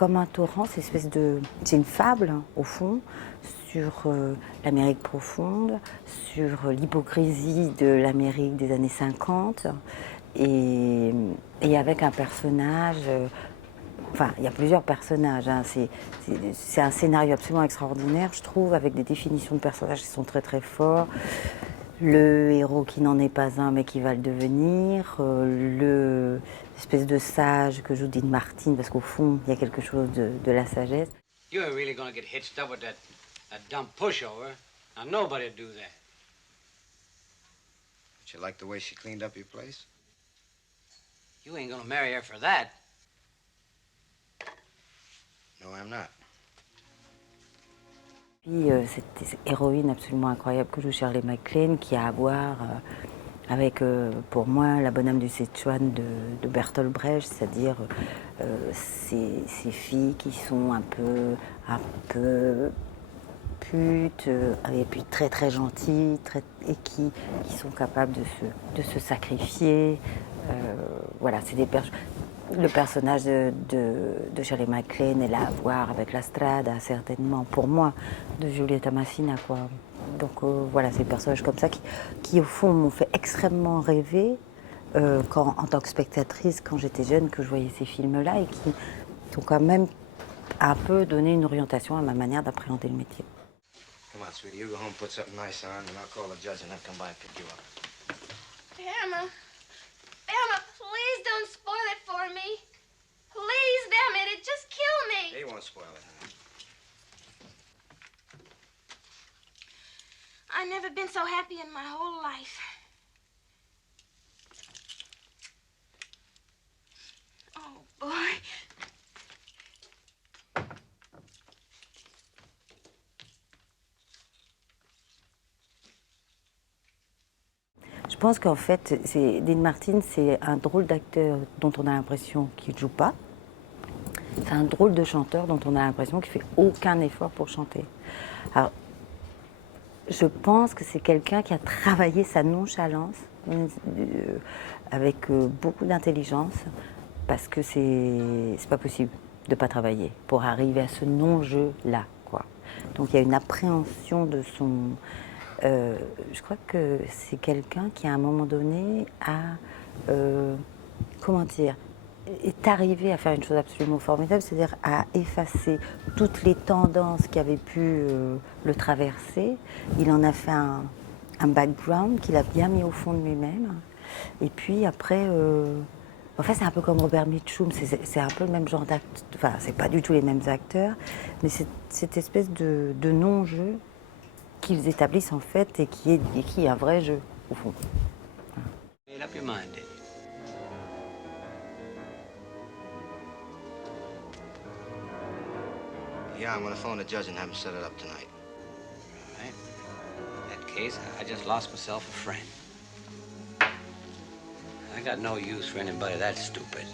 comme un torrent, c'est une fable, au fond, sur l'Amérique profonde, sur l'hypocrisie de l'Amérique des années 50, et, et avec un personnage, enfin, il y a plusieurs personnages, hein, c'est un scénario absolument extraordinaire, je trouve, avec des définitions de personnages qui sont très très forts. Le héros qui n'en est pas un mais qui va le devenir, l'espèce de sage que joue Dean Martin, parce qu'au fond, il y a quelque chose de la sagesse. You ain't really gonna get hitched up with that dumb pushover. Now, nobody'd do that. But you like the way she cleaned up your place? You ain't gonna marry her for that. No, I'm not. Puis cette héroïne absolument incroyable que joue Shirley MacLaine, qui a à voir avec, pour moi, la bonne âme du Sichuan de Bertolt Brecht, c'est-à-dire ces filles qui sont un peu putes, et puis très très gentilles, et qui sont capables de se sacrifier. Voilà, c'est le personnage de Shirley MacLaine est là à voir avec la Strada, certainement, pour moi, de Giulietta Massina, quoi. Donc voilà, c'est des personnages comme ça qui au fond, m'ont fait extrêmement rêver en tant que spectatrice, quand j'étais jeune, que je voyais ces films-là, et qui ont quand même un peu donné une orientation à ma manière d'appréhender le métier. Come on, sweetie, you go home, put something nice on, and I'll call the judge and I'll come by and pick you up. Emma, please don't spoil it for me. Please, damn it, it'd just kill me. He won't spoil it, honey. I've never been so happy in my whole life. Oh, boy. Je pense qu'en fait, Dean Martin, c'est un drôle d'acteur dont on a l'impression qu'il ne joue pas. C'est un drôle de chanteur dont on a l'impression qu'il ne fait aucun effort pour chanter. Alors, je pense que c'est quelqu'un qui a travaillé sa nonchalance avec beaucoup d'intelligence, parce que c'est pas possible de ne pas travailler pour arriver à ce non-jeu-là, quoi. Donc il y a une appréhension de son... je crois que c'est quelqu'un qui, à un moment donné, comment dire, est arrivé à faire une chose absolument formidable, c'est-à-dire à effacer toutes les tendances qui avaient pu le traverser. Il en a fait un background qu'il a bien mis au fond de lui-même. Et puis après, en fait, c'est un peu comme Robert Mitchum, c'est un peu le même genre d'acteur, enfin, c'est pas du tout les mêmes acteurs, mais c'est cette espèce de non-jeu qu'ils établissent en fait, et qui est un vrai jeu, au fond. Made up your mind, did you? Yeah, I'm gonna phone the judge and have him set it up tonight. All right. In that case, I just lost myself a friend. I got no use for anybody that stupid.